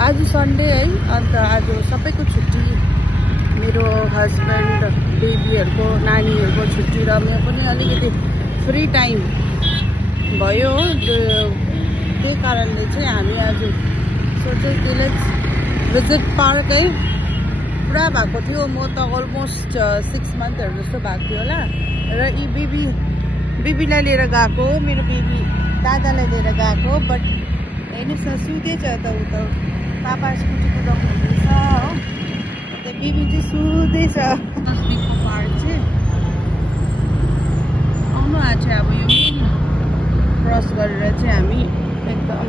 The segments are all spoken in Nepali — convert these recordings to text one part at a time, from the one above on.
आज सन्डे है, अन्त आज सबैको छुट्टी, मेरो हस्बेन्ड, बेबीहरूको, नानीहरूको छुट्टी र मेरो पनि अलिकति फ्री टाइम भयो। त्यही कारणले चाहिँ हामी आज सोचेँ कि लेट्स भिजिट पार्क है। पुरा भएको थियो, म त अलमोस्ट 6 मन्थहरू जस्तो भएको थियो होला। र यी बेबीलाई लिएर गएको, मेरो बेबी दादालाई लिएर गएको। बट हेर्नुहोस् न, सुतेछ त ऊ त पापा स्कुटी कुदाउनु हुँदैछ हो, अन्त बेबी चाहिँ सुत्दैछ। नजिकको पार्क चाहिँ आउनु आएको छ। अब यो मेन क्रस गरेर चाहिँ हामी एकदम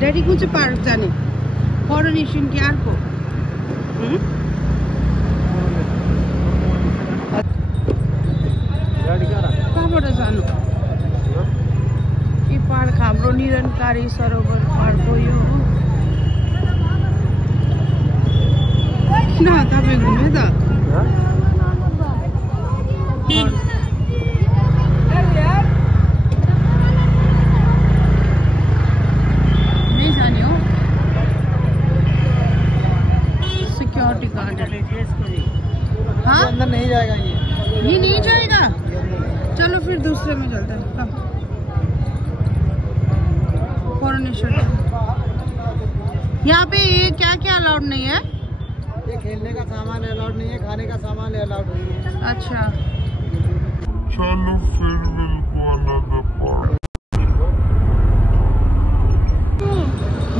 ड्याडी कुन चाहिँ पार्क जाने, कोरोनेसन कि अर्को? कहाँबाट जानु? यो पार्क हाम्रो निरन्कारी सरोवर पार्क हो यो। किन तपाईँ घुम्यो त? नहीं जाने हो? सिक्योरिटी गार्ड हाँ, अंदर नहीं जाएगा ये नहीं जाएगा। चलो फिर दूसरे में चलते हैं। कम कोरोनेशन। यहाँ पे ये क्या क्या अलाउड नहीं है? ये खेलने का सामान अलाउड नहीं है, खाने का सामान अलाउड नहीं है। अच्छा, चलो फिर बिल्कुल अनदर पार्ट।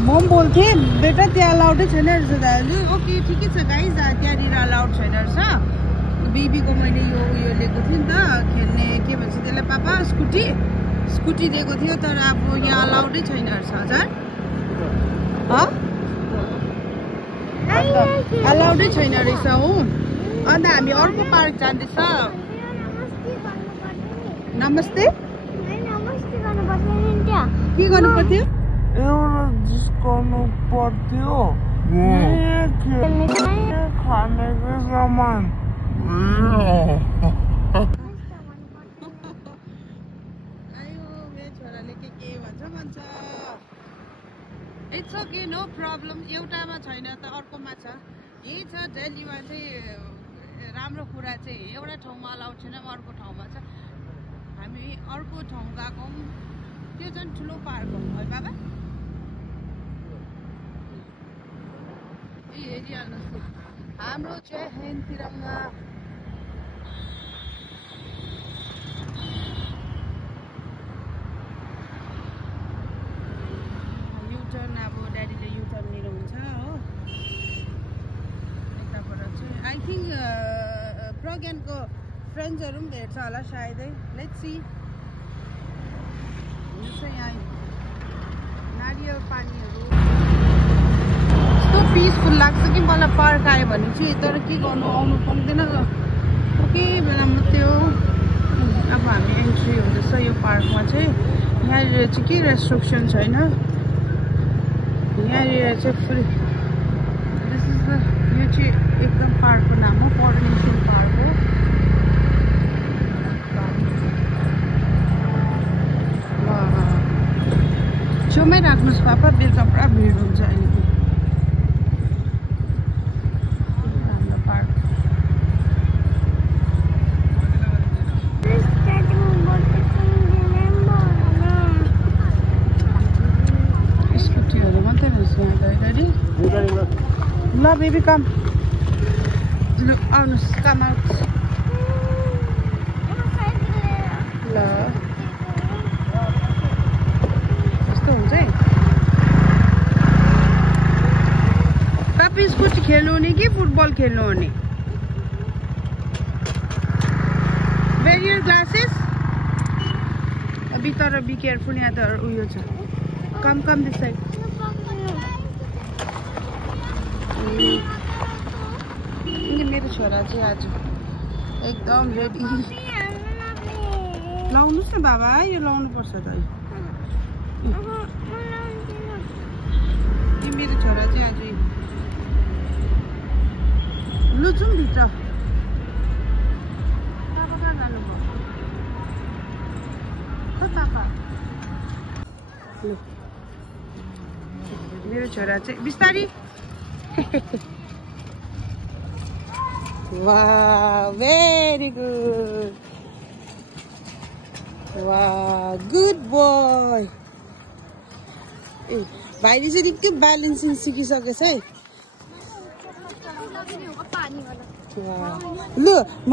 मम बोल्थे बेटा त्यहाँ अलाउडै छैन रहेछ दाजु। ओके ठिकै छ गाइज, त्यहाँनिर अलाउड छैन रहेछ। बेबीको मैले यो उयो लिएको थिएँ नि त, खेल्ने के भन्छ त्यसलाई पापा, स्कुटी दिएको थियो, तर अब यहाँ अलाउडै छैन रहेछ। हजुर अलाउडै छैन रहेछ हो। अन्त हामी अर्को पार्क जाँदैछ। नमस्ते के गर्नु पर्थ्यो? खाने का सामान इट्स ओके, नो प्रब्लम। एउटामा छैन त अर्कोमा छ। यही छ दिल्लीमा चाहिँ राम्रो कुरा चाहिँ एउटा ठाउँमा अलाउड छैन, अर्को ठाउँमा छ। हामी अर्को ठाउँ गएको, त्यो झन् ठुलो पार्क हो है बाबा। ए हेरिहाल्नुहोस्, हाम्रो चाहिँ हैन तिरङ्गा। युटर्न, अब ड्याडीले युटर्न लिनुहुन्छ हो यताबाट चाहिँ। आई थिङ्क प्रज्ञानको फ्रेन्ड्सहरू पनि भेट्छ होला सायदै। Let's see. यहाँ नारियल पानीहरू यस्तो पिसफुल लाग्छ कि मलाई पार्क आयो भने चाहिँ। तर के गर्नु, आउनु पाउँदैन, कोही बेला मात्रै हो। अब हामी एन्ट्री हुँदैछ यो पार्कमा चाहिँ। यहाँनिर चाहिँ के रेस्ट्रिक्सन छैन, यहाँनिर चाहिँ फ्री। दिस इज द, यो चाहिँ एकदम पार्कको नाम हो, कोरोनेसन पार्क हो। छेउमै राख्नुहोस् पापा, बेलुका पुरा भिड हुन्छ अहिले। हाम्रो पार्क स्कुटीहरू मात्रै रहेछ यहाँ त ड्याडी। ल बेबी कम, आउनुहोस्, कम आउट। ल यस्तो हुन्छ है। तपाईँ स्कुटी खेल्नु हुने कि फुटबल खेल्नु हुने? वेयर योर ग्लासेस अभी, तर बी केयरफुल, यहाँ त उयो छ। Come this side. मेरो छोरा चाहिँ आज एकदम रेडी। लाउनुहोस् न बाबा, यो लाउनु पर्छ त। मेरो छोरा चाहिँ आज लु जाउँ भित्र। पापा कहाँ जानुभयो? खै पापा। लु मेरो छोरा चाहिँ बिस्तारी वाह भेरी गुड वाह गुड बोय ए भाइले चाहिँ निकै ब्यालेन्सिङ सिकिसकेछ है ल म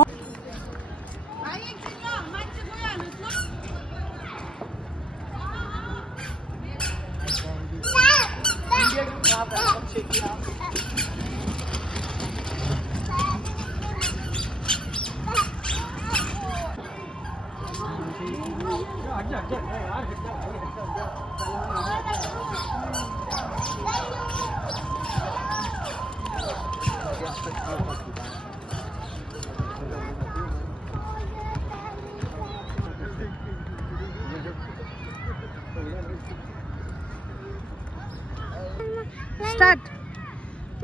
स्टार्ट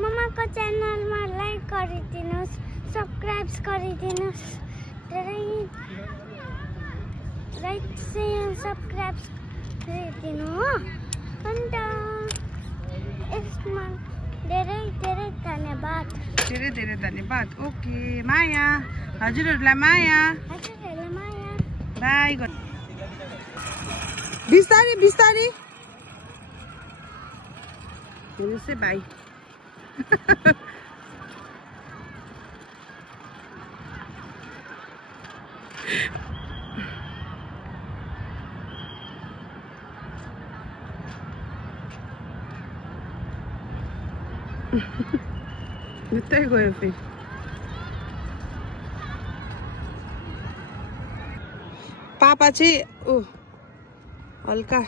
मम्माको च्यानलमा लाइक गरिदिनुस् सब्स्क्राइब गरिदिनुस् धेरै लाइक शेयर सब्स्क्राइब गरिदिनु हो अन्त यसमा धेरै धेरै धन्यवाद ओके माया हजुरहरूलाई माया बाई बिस्तारी बिस्तारी हेर्नुहोस् है भाइ उतै गयो फेरि पापा चाहिँ ओ हल्का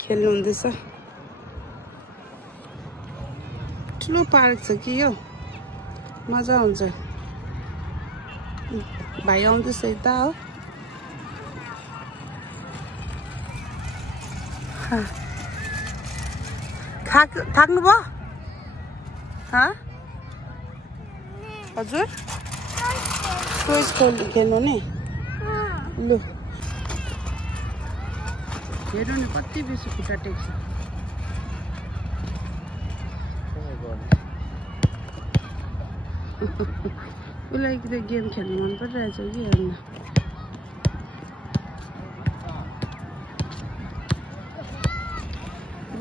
खेल्नु हुँदैछ ठुलो पार्क छ कि यो मजा हुन्छ भाइ आउँदैछ यता हो थाक्नु भयो हजुर टोइज खेल्नु नि लु हेर्नु नि कति बेसी खुट्टा टेक्छ उसलाई त गेम खेल्नु मन परिरहेछ कि हेर्नु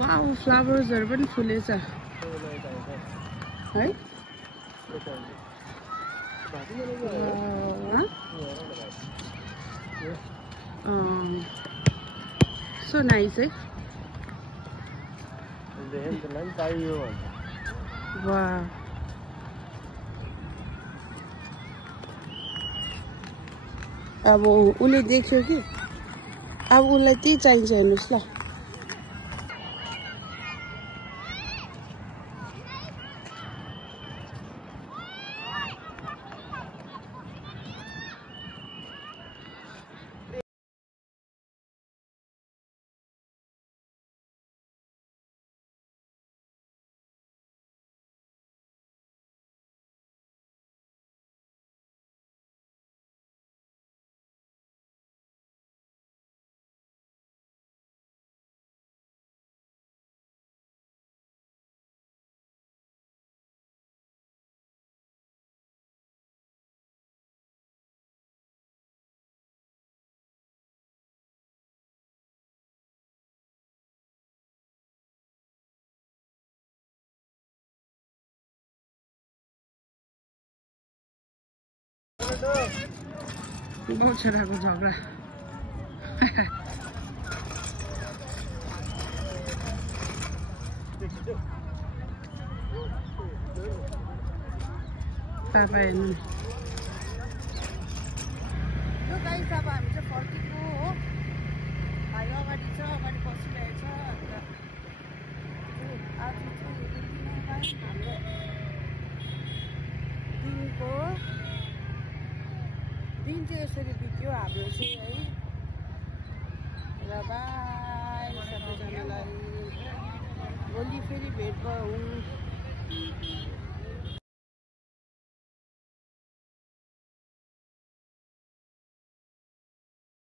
वाउ फ्लावर्सहरू पनि फुलेछ है सो नाइस है वाह अब उसले देख्यो कि अब उसलाई त्यही चाहिन्छ हेर्नुहोस् ल बहुत छोराको झगडा पापा हेर्नु यो गाइस अब हामी चाहिँ फर्केको हो भाइ अगाडि छ अगाडि बसिरहेछ अन्त आज चाहिँ हाम्रो दिनको दिन चाहिँ यसरी बित्यो हाम्रो चाहिँ है र बाई सबैजनालाई भोलि फेरि भेट गरौँ।